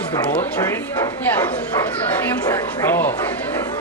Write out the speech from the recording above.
is the bullet train? Yeah. Amtrak train. Oh.